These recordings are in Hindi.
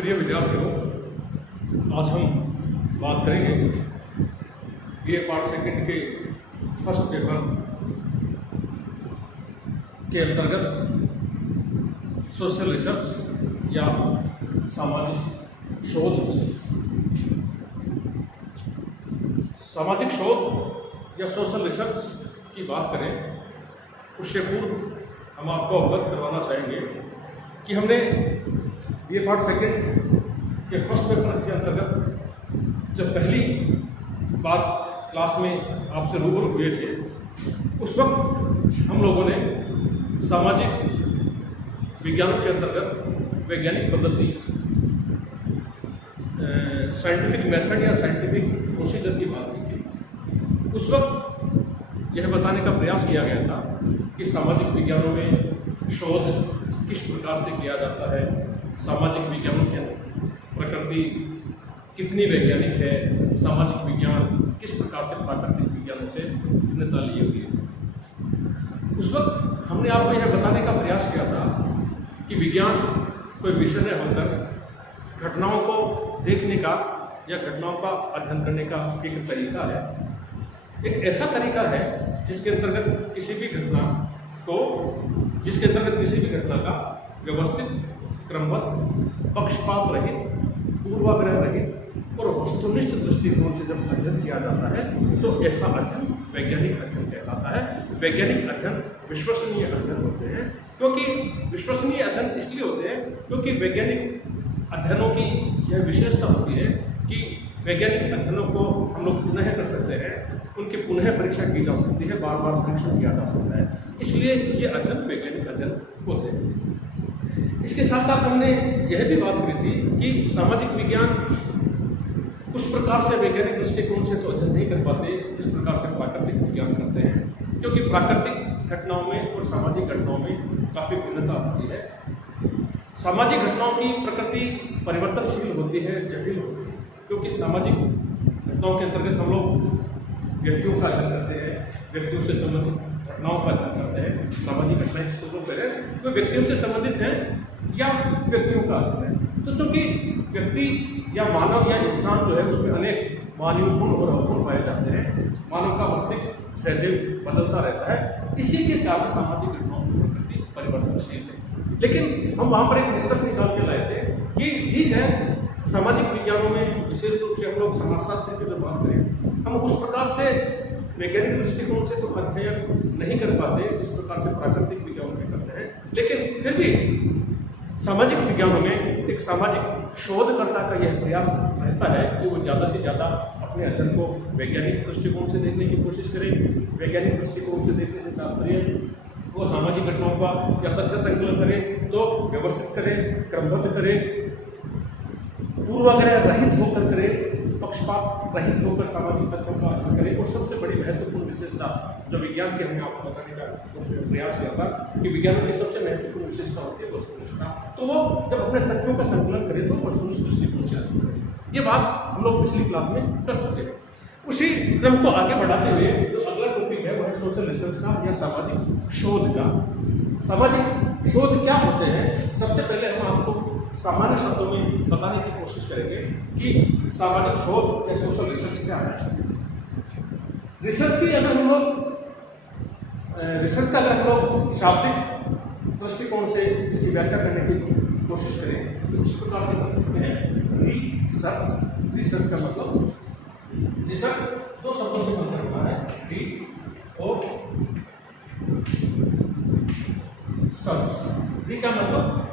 प्रिय विद्यार्थियों, आज हम बात करेंगे बीए पार्ट सेकंड के फर्स्ट पेपर के अंतर्गत सोशल रिसर्च या सामाजिक शोध की। सामाजिक शोध या सोशल रिसर्च की बात करें उससे पूर्व हम आपको अवगत करवाना चाहेंगे कि हमने बीए पार्ट सेकंड के फर्स्ट पेपर के अंतर्गत जब पहली बार क्लास में आपसे रूबरू हुए थे, उस वक्त हम लोगों ने सामाजिक विज्ञानों के अंतर्गत वैज्ञानिक पद्धति, साइंटिफिक मेथड या साइंटिफिक प्रोसीजर की बात की थी। उस वक्त यह बताने का प्रयास किया गया था कि सामाजिक विज्ञानों में शोध किस प्रकार से किया जाता है, सामाजिक विज्ञानों के प्रकृति कितनी वैज्ञानिक है, सामाजिक विज्ञान किस प्रकार से प्राकृतिक विज्ञानों से भिन्नता लिए हुई है। उस वक्त हमने आपको यह बताने का प्रयास किया था कि विज्ञान कोई विषय न होकर घटनाओं को देखने का या घटनाओं का अध्ययन करने का एक तरीका है, एक ऐसा तरीका है जिसके अंतर्गत किसी भी घटना का व्यवस्थित, क्रमबद्ध, पक्षपात रहित, पूर्वाग्रह रहित और वस्तुनिष्ठ दृष्टिकोण से जब अध्ययन किया जाता है तो ऐसा अध्ययन वैज्ञानिक अध्ययन कहलाता है। वैज्ञानिक अध्ययन विश्वसनीय अध्ययन होते हैं। क्योंकि विश्वसनीय अध्ययन इसलिए होते हैं क्योंकि वैज्ञानिक अध्ययनों की यह विशेषता होती है कि वैज्ञानिक अध्ययनों को हम लोग पुनः कर सकते हैं, उनकी पुनः परीक्षा की जा सकती है, बार बार परीक्षण किया जा सकता है, इसलिए ये अध्ययन वैज्ञानिक अध्ययन होते हैं। इसके साथ साथ हमने यह भी बात की थी कि सामाजिक विज्ञान उस प्रकार से वैज्ञानिक दृष्टिकोण से तो अध्ययन नहीं कर पाते जिस प्रकार से प्राकृतिक विज्ञान करते हैं, क्योंकि प्राकृतिक घटनाओं में और सामाजिक घटनाओं में काफ़ी भिन्नता होती है। सामाजिक घटनाओं की प्रकृति परिवर्तनशील होती है, जटिल होती है, क्योंकि सामाजिक घटनाओं के अंतर्गत हम लोग व्यक्तियों का अध्ययन करते हैं, व्यक्तियों से संबंधित घटनाओं का अध्ययन करते हैं। सामाजिक घटनाएं जिसको लोग करें वो व्यक्तियों से संबंधित हैं या व्यक्तियों का अध्ययन है। तो चूंकि व्यक्ति या मानव या इंसान जो है उसमें अनेक मानवीय गुण और अवगुण पाए जाते हैं, मानव का मस्तिष्क सदैव बदलता रहता है, इसी के कारण सामाजिक घटनाओं की प्रकृति परिवर्तनशील है। लेकिन हम वहाँ पर एक निष्कर्ष निकाल के लाए थे कि ठीक है, सामाजिक विज्ञानों में विशेष रूप से हम लोग समाजशास्त्र की जब बात करें, हम उस प्रकार से वैज्ञानिक दृष्टिकोण से तो अध्ययन नहीं कर पाते जिस प्रकार से प्राकृतिक विज्ञानों में करते हैं, लेकिन फिर भी सामाजिक विज्ञानों में एक सामाजिक शोधकर्ता का यह प्रयास रहता है कि वो ज़्यादा से ज़्यादा अपने अध्ययन को वैज्ञानिक दृष्टिकोण से देखने की कोशिश करें। वैज्ञानिक दृष्टिकोण से देखने से तात्पर्य वो सामाजिक घटनाओं का या तथ्य संकलन करें तो व्यवस्थित करें, क्रमबद्ध करें, पूर्वाग्रह रहित होकर करें, पक्षपात रहित होकर सामाजिक तथ्यों का अध्ययन करें। और सबसे बड़ी महत्वपूर्ण विशेषता जो विज्ञान की हमने आपको बताने का प्रयास किया था कि विज्ञान की सबसे महत्वपूर्ण विशेषता होती है वस्तुनिष्ठता। तो वो जब अपने तथ्यों का संकलन करें तो वस्तुनिष्ठ दृष्टिकोण से अध्ययन करें। ये बात हम लोग पिछली क्लास में कर चुके हैं। उसी क्रम को आगे बढ़ाते हुए जो अगला टॉपिक है वह है सोशल रिसर्च का या सामाजिक शोध का। सामाजिक शोध क्या होते हैं, सबसे पहले हम आपको सामान्य शब्दों में बताने की कोशिश करेंगे कि सामाजिक शोध या सोशल रिसर्च क्या है। रिसर्च की अगर हम लोग शाब्दिक दृष्टिकोण से इसकी व्याख्या करने की कोशिश करें तो इस प्रकार से कर सकते हैं रिसर्च। रिसर्च का मतलब, रिसर्च दो शब्दों से बनकर हुआ है, री और सर्च। री का मतलब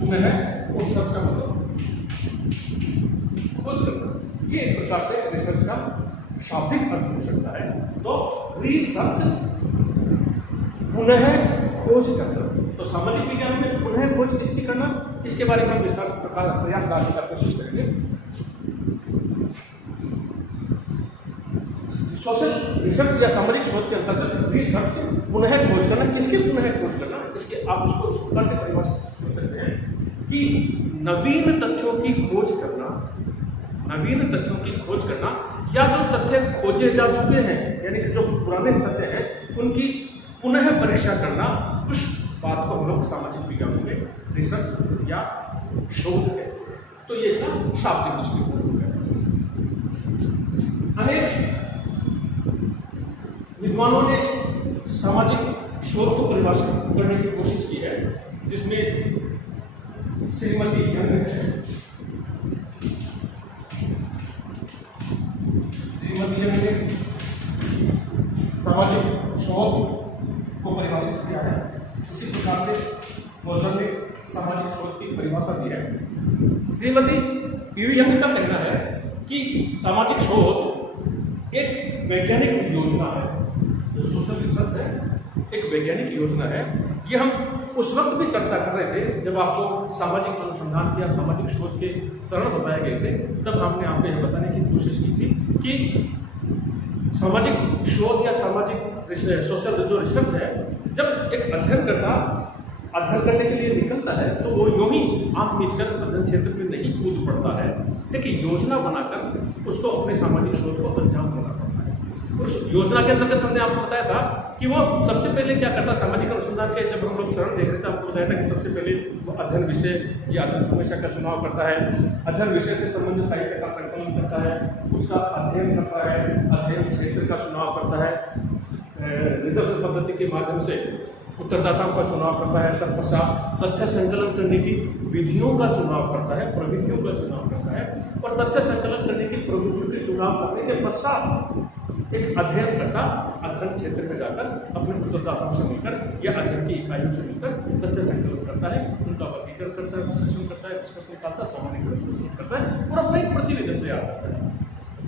पुनः है और सर्च का मतलब खोज करना। ये एक प्रकार से रिसर्च का शाब्दिक अर्थ हो सकता है। तो रिसर्च पुनः खोज करना। तो सामाजिक विज्ञान में पुनः खोज किसकी करना, इसके बारे में हम विस्तार से प्रयास डालने का कोशिश करेंगे। सोशल रिसर्च या सामाजिक शोध के अंतर्गत रिसर्च पुनः खोज करना, किसके पुनः खोज करना, इसके आप उसको इस प्रकार से परिभाषित कर सकते हैं कि नवीन तथ्यों की खोज करना, नवीन तथ्यों की खोज करना या जो तथ्य खोजे जा चुके हैं यानी कि जो पुराने तथ्य हैं उनकी पुनः परीक्षा करना, उस बात को हम लोग सामाजिक विज्ञानों में रिसर्च या शोध कहते हैं। तो ये इसका शाब्दिक दृष्टिकोण हो गया। अनेक विद्वानों ने सामाजिक शोध को परिभाषित करने की कोशिश की है, जिसमें श्रीमती यंग है। श्रीमती यंग ने सामाजिक शोध को परिभाषित किया है। उसी प्रकार से मोजर ने सामाजिक शोध की परिभाषा दी है। श्रीमती पीवी यंग का कहना है कि सामाजिक शोध एक वैज्ञानिक योजना है, जो सोशल रिसर्च है, एक वैज्ञानिक योजना है। ये हम उस वक्त भी चर्चा कर रहे थे जब आपको सामाजिक अनुसंधान या सामाजिक शोध के चरण बताए गए थे, तब हमने आपको यह बताने की कोशिश की थी कि सामाजिक शोध या सामाजिक सोशल जो रिसर्च है, जब एक अध्ययनकर्ता अध्ययन करने के लिए निकलता है तो वो यूं ही आंख मीचकर अध्ययन क्षेत्र में नहीं कूद पड़ता है, लेकिन योजना बनाकर उसको अपने सामाजिक शोध को अंजाम देना पड़ता है। उस योजना के अंतर्गत हमने आपको बताया था कि वो सबसे पहले क्या करता, सामाजिक अनुसंधान के जब हम लोग चरण देख रहे थे, आपको बताया था कि सबसे पहले वो अध्ययन विषय या अध्ययन समस्या का चुनाव करता है, अध्ययन विषय से संबंधित साहित्य का संकलन करता है, उसका अध्ययन करता है, अध्ययन क्षेत्र का चुनाव करता है, निदर्शन पद्धति के माध्यम से उत्तरदाताओं का चुनाव करता है, तत्पश्चात तथ्य संकलन करने की विधियों का चुनाव करता है, प्रविधियों का चुनाव करता है, और तथ्य संकलन करने की प्रविधियों के चुनाव करने के पश्चात एक अध्ययन करता अध्ययन क्षेत्र में जाकर अपने उत्तरदाताओं से मिलकर या अध्ययन की इकाइयों से मिलकर तथ्य संकलन करता है, उनका वर्गीकरण करता है, विश्लेषण करता है, निष्कर्ष निकालता है, सामान्यीकरण प्रस्तुत करता है और अपना एक प्रतिवेदन तैयार करता है।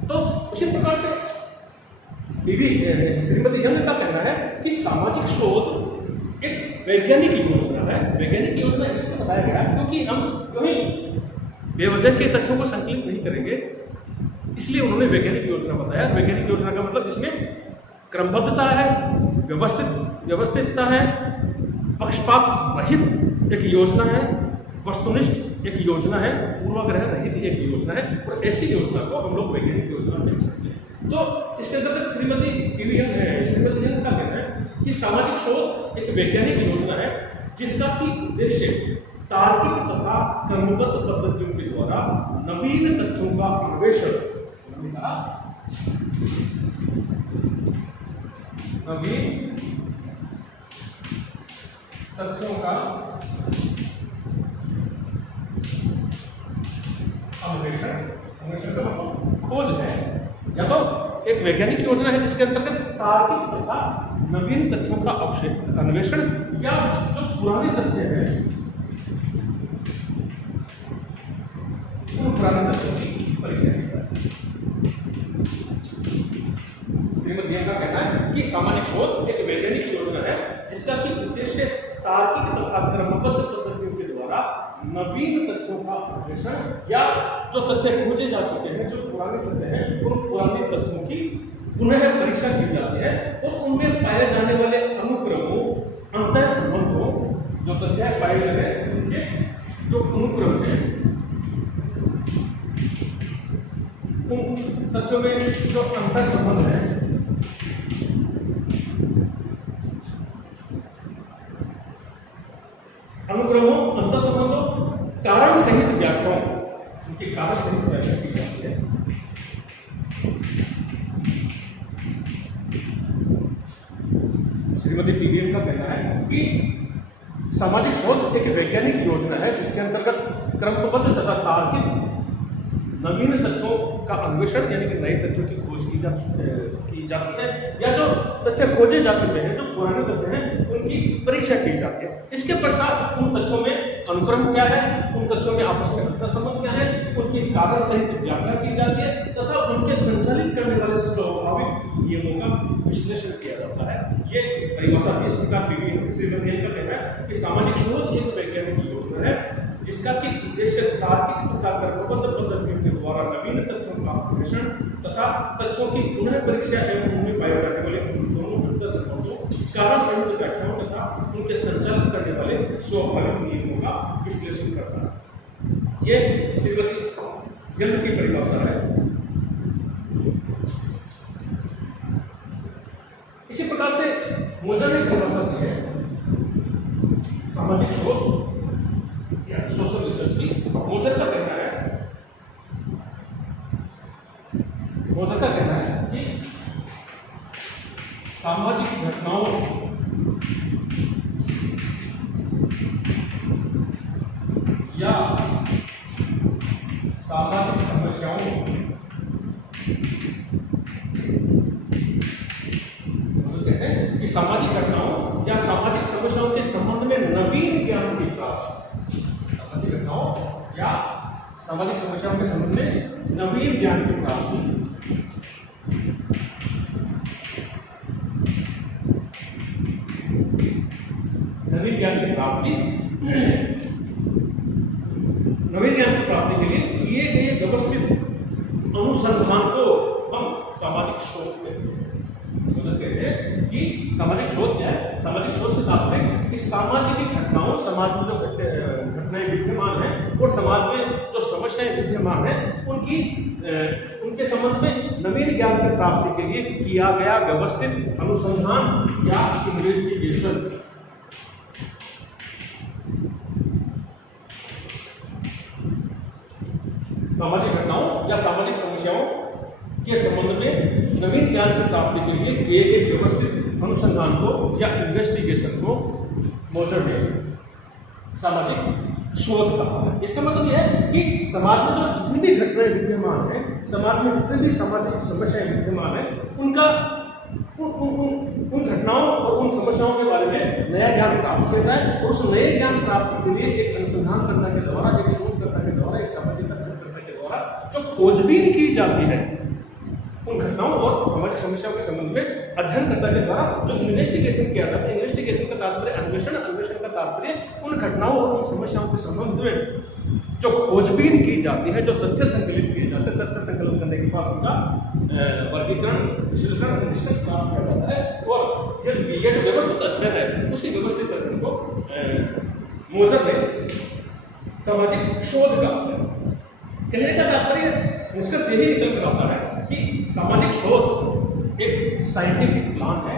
तो उसी प्रकार से श्रीमती यंग का कहना है कि सामाजिक शोध एक वैज्ञानिक योजना है। वैज्ञानिक योजना इसलिए बताया गया क्योंकि हम कहीं बेवजह के तथ्यों को संकलित नहीं करेंगे, इसलिए उन्होंने वैज्ञानिक योजना बताया। वैज्ञानिक योजना का मतलब इसमें क्रमबद्धता है, व्यवस्थितता है, पक्षपात रहित एक योजना है, वस्तुनिष्ठ एक योजना है, पूर्वाग्रह रहित एक योजना है, और ऐसी योजना को हम लोग वैज्ञानिक योजना कह सकते हैं। तो इसके अंतर्गत श्रीमती यंग का कहना है कि सामाजिक शोध एक वैज्ञानिक योजना है जिसका कि उद्देश्य तार्किक तथा क्रमबद्ध पद्धतियों के द्वारा नवीन तथ्यों का अन्वेषण, नवीन तथ्यों का अन्वेषण का खोज है, या तो एक वैज्ञानिक योजना है जिसके अंतर्गत तार्किक तथा नवीन तथ्यों का अन्वेषण, या जो पुराने तथ्य हैं उन पुराने तथ्यों की परीक्षा की जाती है। श्रीमती यंग का कहना है कि सामाजिक शोध एक वैज्ञानिक योजना है जिसका कि उद्देश्य तार्किक तथा क्रमबद्ध पद्धतियों के द्वारा नवीन तथ्यों का अन्वेषण, या जो तथ्य खोजे जा चुके हैं, जो पुराने तथ्य हैं, उन पुराने तथ्यों की पुनः परीक्षा की जाती है और उनमें पाए जाने वाले अनुक्रमों, अंतर संबंधों, जो तथ्य पाए गए हैं उनके जो अनुक्रम है, उन तथ्यों में जो अंतर संबंध है, अनुक्रमों, अंतर संबंधों, कारण सहित व्याख्याओं, उनकी कारण सहित व्याख्या की जाती है। श्रीमती पीवीएम का कहना है कि सामाजिक शोध एक वैज्ञानिक योजना है जिसके अंतर्गत क्रमबद्ध तथा तार्किक नवीन तथ्यों का अन्वेषण, यानी कि नए तथ्यों की खोज की जाती है, या जो तथ्य खोजे जा चुके हैं, जो पुराने तथ्य हैं, उनकी परीक्षा की जाती है। इसके पश्चात उन तथ्यों में अनुक्रम क्या है, उन तथ्यों में आपस में अंतर संबंध क्या है, उनकी कारण सहित व्याख्या की जाती है तथा उनके संचालित करने वाले स्वाभाविक नियमों का विश्लेषण किया जाता है। ये परिभाषा इस प्रकार श्रीमती यंग का कहना है कि सामाजिक शोध एक वैज्ञानिक योजना है जिसका कि उद्देश्य तार्किक तथा क्रमबद्ध पद्धतियों के द्वारा नवीन तथ्यों का अन्वेषण तथा तथ्यों की पुनः परीक्षा एवं उनमें पाए जाने वाले दोनों अंतर संबंधों, कारण सहित व्याख्याओं तथा उनके संचालित करने वाले स्वाभाविक नियमों का विश्लेषण करना है। ये श्रीमती यंग की परिभाषा है। इसी प्रकार से मोजर ने परिभाषा दी है सामाजिक शोध या सामाजिक समस्याओं कहते हैं कि सामाजिक घटनाओं या सामाजिक समस्याओं के संबंध में नवीन ज्ञान की प्राप्ति, सामाजिक घटनाओं या सामाजिक समस्याओं के संबंध में नवीन ज्ञान की प्राप्ति, नवीन ज्ञान की प्राप्ति के लिए किए गए व्यवस्थित अनुसंधान को हम सामाजिक शोध कहते हैं। कि सामाजिक शोध क्या है? सामाजिक शोध से तात्पर्य कि सामाजिक घटनाओं, समाज में जो घटनाएं विद्यमान हैं और समाज में जो समस्याएं विद्यमान हैं उनके संबंध में नवीन ज्ञान की प्राप्ति के लिए किया गया व्यवस्थित अनुसंधान या इन्वेस्टिगेशन। सामाजिक घटनाओं या सामाजिक समस्याओं के संबंध में नवीन ज्ञान की प्राप्ति के लिए किए गए व्यवस्थित अनुसंधान को या इन्वेस्टिगेशन को मोजर ने सामाजिक शोध कहा है। इसका मतलब यह है कि समाज में जो जितनी भी घटनाएं विद्यमान हैं, समाज में जितनी भी सामाजिक समस्याएं विद्यमान हैं, उन घटनाओं और उन समस्याओं के बारे में नया ज्ञान प्राप्त किया जाए और उस नए ज्ञान प्राप्ति के लिए एक अनुसंधान करने के द्वारा, एक शोध करने के द्वारा, एक सामाजिक अध्ययन करने के द्वारा जो खोजबीन की जाती है उन घटनाओं और सामाजिक समस्याओं के संबंध में अध्ययन करने के द्वारा जो इन्वेस्टिगेशन किया जाता है, इन्वेस्टिगेशन का तात्पर्य अन्वेषण, अन्वेषण का तात्पर्य उन घटनाओं और उन समस्याओं के संबंध में जो खोजबीन की जाती है, जो तथ्य संकलित किए जाते हैं, तथ्य संकलन करने के बाद उनका वर्गीकरण, विश्लेषण, निष्कर्ष प्राप्त किया जाता है और ये जो व्यवस्थित अध्ययन है उसी व्यवस्थित अध्ययन को मोजर ने सामाजिक शोध कहा है। कहने का तात्पर्य निष्कर्ष यही निकल कर आता है कि सामाजिक शोध एक साइंटिफिक प्लान है,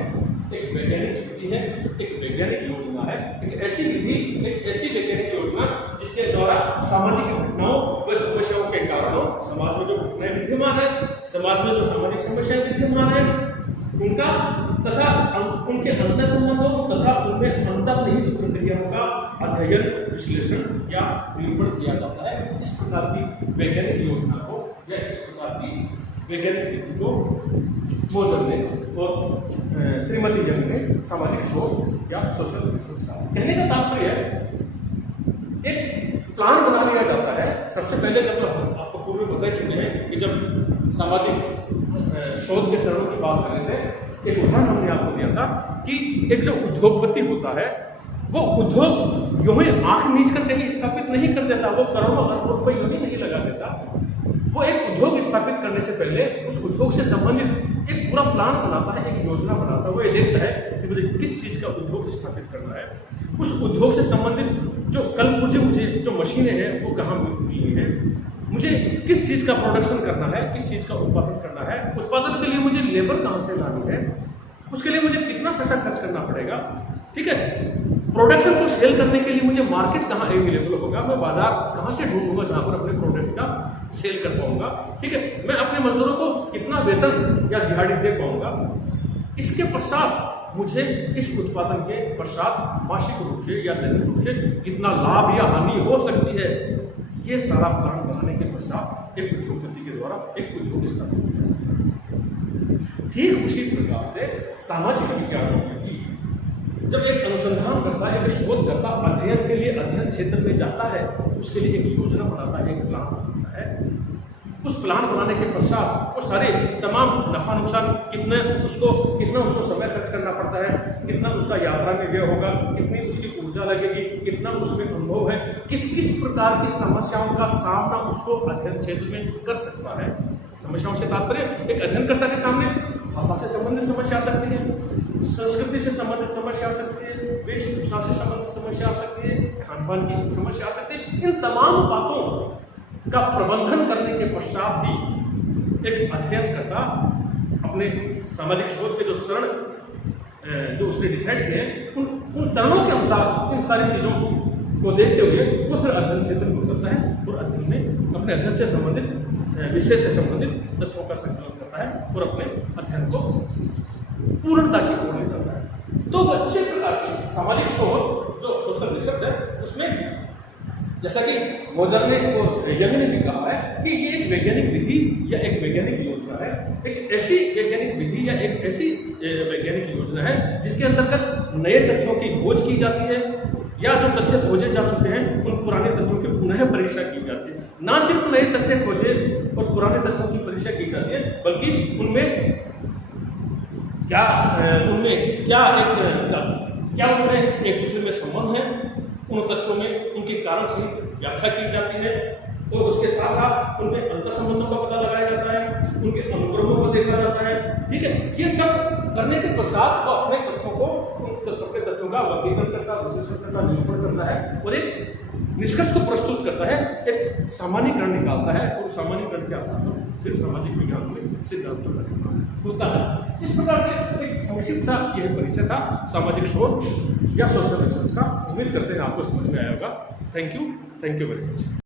एक वैज्ञानिक विधि है, एक वैज्ञानिक योजना है, एक ऐसी विधि, एक ऐसी वैज्ञानिक योजना जिसके द्वारा सामाजिक घटनाओं व समस्याओं के कारणों, समाज में जो घटनाएं विद्यमान है, समाज में जो सामाजिक समस्याएं विद्यमान है, उनका तथा उनके अंतर संबंधों तथा उनमें अंतर्निहित प्रक्रियाओं का अध्ययन, विश्लेषण या निरूपण किया जाता है। इस प्रकार की वैज्ञानिक योजना को या इस प्रकार की वैज्ञानिक विधि को मोजर ने और श्रीमती यंग ने सामाजिक शोध या सोशल रिसर्च कहा। कहने का तात्पर्य एक प्लान बना लिया जाता है। सबसे पहले जब आपको पूर्व बता चुके हैं कि जब सामाजिक शोध के चरणों की बात कर रहे थे, एक उदाहरण हमने आपको दिया था कि एक जो उद्योगपति होता है वो उद्योग यूं ही आंख नीच कर कहीं स्थापित नहीं कर देता, वो करोड़ों अरबों रुपए यूं ही नहीं लगा देता। वो एक उद्योग स्थापित करने से पहले उस उद्योग से संबंधित एक पूरा प्लान बनाता है, एक योजना बनाता है। वो ये देखता है कि मुझे किस चीज़ का उद्योग स्थापित करना है, उस उद्योग से संबंधित जो कल मुझे जो मशीनें हैं वो कहाँ मिलनी है, मुझे किस चीज़ का प्रोडक्शन करना है, किस चीज़ का उत्पादन करना है, उत्पादन के लिए मुझे लेबर कहाँ से लानी है, उसके लिए मुझे कितना पैसा खर्च करना पड़ेगा, ठीक है। प्रोडक्शन को सेल करने के लिए मुझे मार्केट कहाँ अवेलेबल होगा, मैं बाजार कहाँ से ढूंढूंगा जहाँ पर अपने प्रोडक्ट का सेल कर पाऊंगा, ठीक है। मैं अपने मजदूरों को कितना वेतन या दिहाड़ी दे पाऊंगा। इसके पश्चात मुझे इस उत्पादन के पश्चात मासिक रूप से या दैनिक रूप से कितना लाभ या हानि हो सकती है, ये सारा प्लान बनाने के पश्चात एक उद्योगपति के द्वारा एक उद्योग स्थापित किया जाता है। ठीक उसी प्रकार से सामाजिक विज्ञानों में भी जब एक अनुसंधान करता है, एक शोध करता, अध्ययन के लिए अध्ययन क्षेत्र में जाता है, उसके लिए एक योजना बनाता है, एक प्लान बनाता है। उस प्लान बनाने के पश्चात वो सारे तमाम नफा नुकसान कितना उसको समय खर्च करना पड़ता है, कितना उसका यात्रा में व्यय होगा, कितनी उसकी ऊर्जा लगेगी, कितना उसमें अनुभव है, किस किस प्रकार की समस्याओं का सामना उसको अध्ययन क्षेत्र में कर सकता है। समस्याओं से तात्पर्य एक अध्ययनकर्ता के सामने भाषा से संबंधित समस्या आ सकती है, संस्कृति से संबंधित समस्या आ सकती है, वेशभूषा से संबंधित समस्या आ सकती है, खान पान की समस्या आ सकती है। इन तमाम बातों का प्रबंधन करने के पश्चात ही एक अध्ययनकर्ता अपने सामाजिक शोध के जो चरण जो उसने डिसाइड किए उन चरणों के अनुसार इन सारी चीज़ों को देखते हुए वो फिर अध्ययन क्षेत्र में उतरता है और अध्ययन में अपने अध्ययन से संबंधित विषय से संबंधित तथ्यों का संकलन करता है और अपने अध्ययन को पूर्णता की ओर ले जाता है। तो अच्छे प्रकार से सामाजिक शोध जो सोशल रिसर्च है उसमें जैसा कि मोजर ने और यंग ने भी कहा है कि ये एक वैज्ञानिक विधि या एक वैज्ञानिक योजना है, एक ऐसी वैज्ञानिक विधि या एक ऐसी वैज्ञानिक योजना है जिसके अंतर्गत नए तथ्यों की खोज की जाती है या जो तथ्य खोजे जा चुके हैं उन पुराने तथ्यों की पुनः परीक्षा की जाती है। ना सिर्फ नए तथ्य खोजे और पुराने तथ्यों की परीक्षा की जाती है, बल्कि उनमें क्या एक दूसरे में संबंध है, उन तथ्यों में उनके कारण सहित व्याख्या की जाती है और उसके साथ साथ उनके अंतर संबंधों का पता लगाया जाता है, उनके अनुक्रमों को देखा जाता है। ठीक है, ये सब करने के पश्चात वो अपने तथ्यों को अपने तथ्यों का वर्गीकरण करता है, विश्लेषण करता है, निरूपण करता है और एक निष्कर्ष को प्रस्तुत करता है, एक सामान्यीकरण निकालता है और सामान्यीकरण के आधार पर फिर सामाजिक विज्ञान में सिद्धांतों का निर्माण होता है। इस प्रकार से एक संक्षिप्त सा यह परिचय था सामाजिक शोध या सोशल रिसर्च का। उम्मीद करते हैं आपको समझ में आया होगा। Thank you very much.